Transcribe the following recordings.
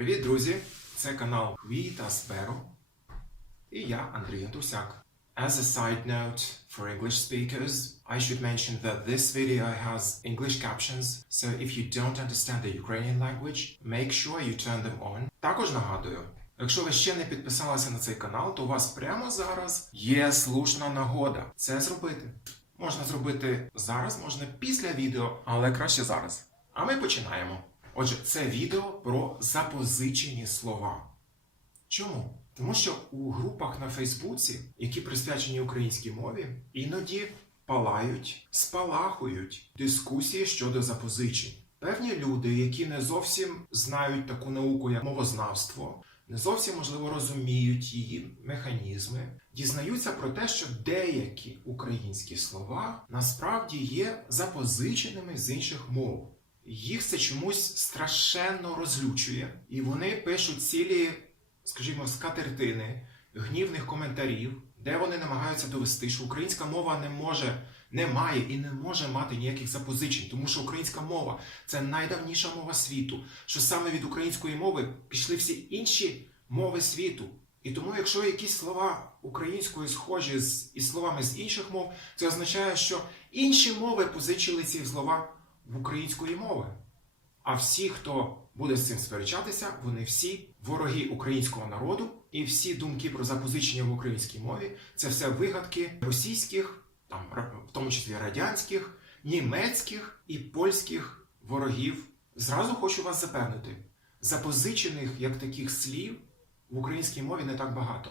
Привіт, друзі! Це канал Хвій та Сперо. І я, Андрій Антусяк. As a side note for English speakers, I should mention that this video has English captions, so if you don't understand the Ukrainian language, make sure you turn them on. Також нагадую, якщо ви ще не підписалися на цей канал, то у вас прямо зараз є слушна нагода це зробити. Можна зробити зараз, можна після відео, але краще зараз. А ми починаємо. Отже, це відео про запозичені слова. Чому? Тому що у групах на Фейсбуці, які присвячені українській мові, іноді палають, спалахують дискусії щодо запозичень. Певні люди, які не зовсім знають таку науку, як мовознавство, не зовсім можливо розуміють її механізми, дізнаються про те, що деякі українські слова насправді є запозиченими з інших мов. Їх це чомусь страшенно розлючує, і вони пишуть цілі, скажімо, скатертини, гнівних коментарів, де вони намагаються довести, що українська мова не може, не має і не може мати ніяких запозичень, тому що українська мова це найдавніша мова світу, що саме від української мови пішли всі інші мови світу. І тому, якщо якісь слова української схожі з із словами з інших мов, це означає, що інші мови позичили ці слова в української мови. А всі, хто буде з цим сперечатися, вони всі вороги українського народу, і всі думки про запозичення в українській мові це все вигадки російських, там в тому числі радянських, німецьких і польських ворогів. Зразу хочу вас запевнити: запозичених як таких слів в українській мові не так багато.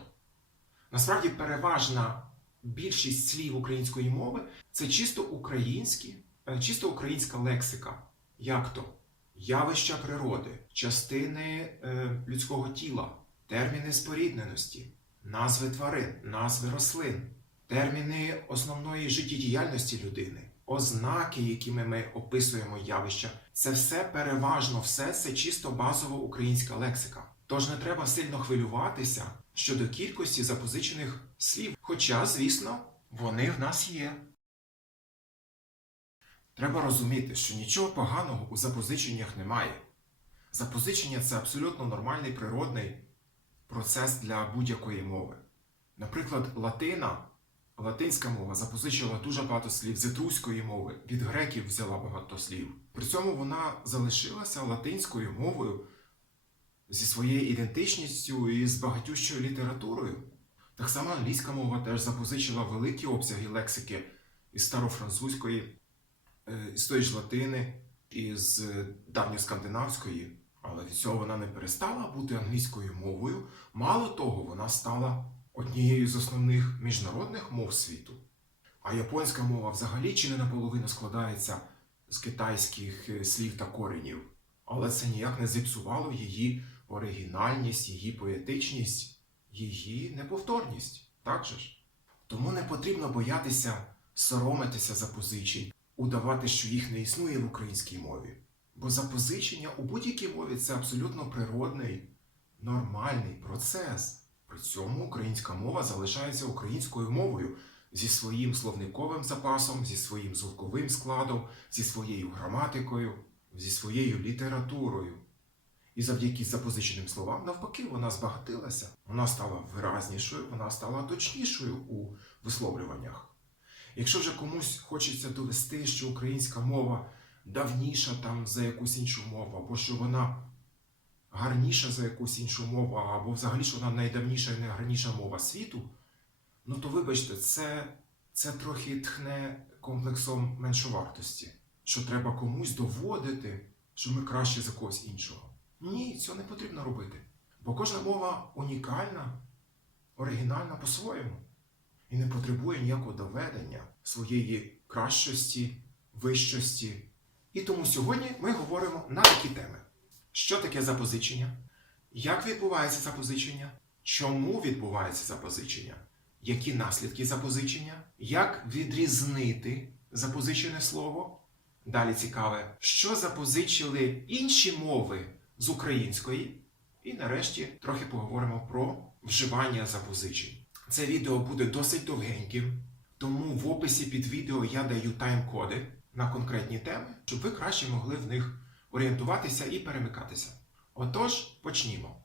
Насправді, переважна більшість слів української мови це чисто українські, чисто українська лексика. Як то? Явища природи, частини е, людського тіла, терміни спорідненості, назви тварин, назви рослин, терміни основної життєдіяльності людини, ознаки, якими ми описуємо явища. Це все переважно, все це чисто базово українська лексика. Тож не треба сильно хвилюватися щодо кількості запозичених слів. Хоча, звісно, вони в нас є. Треба розуміти, що нічого поганого у запозиченнях немає. Запозичення це абсолютно нормальний природний процес для будь-якої мови. Наприклад, латина, латинська мова запозичила дуже багато слів з етруської мови, від греків взяла багато слів. При цьому вона залишилася латинською мовою зі своєю ідентичністю і з багатющою літературою. Так само англійська мова теж запозичила великі обсяги лексики із старофранцузької, е, з тої ж латини, із е, давньоскандинавської, але від цього вона не перестала бути англійською мовою. Мало того, вона стала однією з основних міжнародних мов світу. А японська мова взагалі чи не наполовину складається з китайських е, слів та коренів. Але це ніяк не зіпсувало її оригінальність, її поетичність, її неповторність. Так же ж? Тому не потрібно боятися соромитися запозичень, удавати, що їх не існує в українській мові. Бо запозичення у будь-якій мові це абсолютно природний, нормальний процес. При цьому українська мова залишається українською мовою зі своїм словниковим запасом, зі своїм звуковим складом, зі своєю граматикою, зі своєю літературою. І завдяки запозиченим словам, навпаки, вона збагатилася, вона стала виразнішою, вона стала точнішою у висловлюваннях. Якщо вже комусь хочеться довести, що українська мова давніша там за якусь іншу мову, або що вона гарніша за якусь іншу мову, або взагалі що вона найдавніша і найгарніша мова світу, ну то вибачте, це, це трохи тхне комплексом меншовартості, що треба комусь доводити, що ми краще за когось іншого. Ні, цього не потрібно робити. Бо кожна мова унікальна, оригінальна по-своєму і не потребує ніякого доведення своєї кращості, вищості. І тому сьогодні ми говоримо на такі теми: що таке запозичення, як відбувається запозичення, чому відбувається запозичення, які наслідки запозичення, як відрізнити запозичене слово. Далі цікаве, що запозичили інші мови з української. І нарешті трохи поговоримо про вживання запозичень. Це відео буде досить довгеньким, тому в описі під відео я даю тайм-коди на конкретні теми, щоб ви краще могли в них орієнтуватися і перемикатися. Отож, почнімо.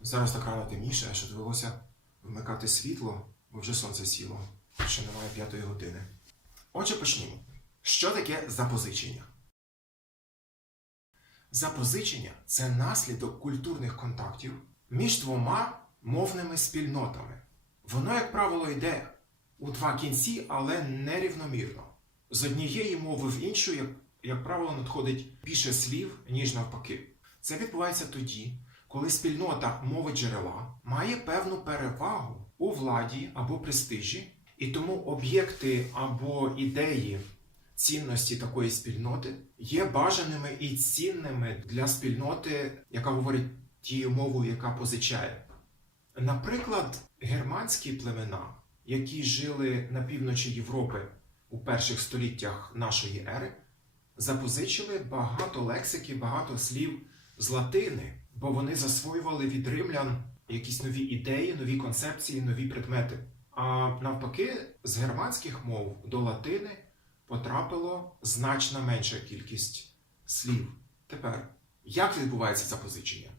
Зараз так рано темніше, що довелося вмикати світло, бо вже сонце сіло, ще немає п'ятої години. Отже, почнімо. Що таке запозичення? Запозичення це наслідок культурних контактів між двома мовними спільнотами. Воно, як правило, йде у два кінці, але нерівномірно. З однієї мови в іншу, як, як правило, надходить більше слів, ніж навпаки. Це відбувається тоді, коли спільнота мови джерела має певну перевагу у владі або престижі, і тому об'єкти або ідеї цінності такої спільноти є бажаними і цінними для спільноти, яка говорить тією мовою, яка позичає. Наприклад, германські племена, які жили на півночі Європи у перших століттях нашої ери, запозичили багато лексики, багато слів з латини, бо вони засвоювали від римлян якісь нові ідеї, нові концепції, нові предмети. А навпаки, з германських мов до латини потрапило значно менша кількість слів. Тепер, як відбувається запозичення?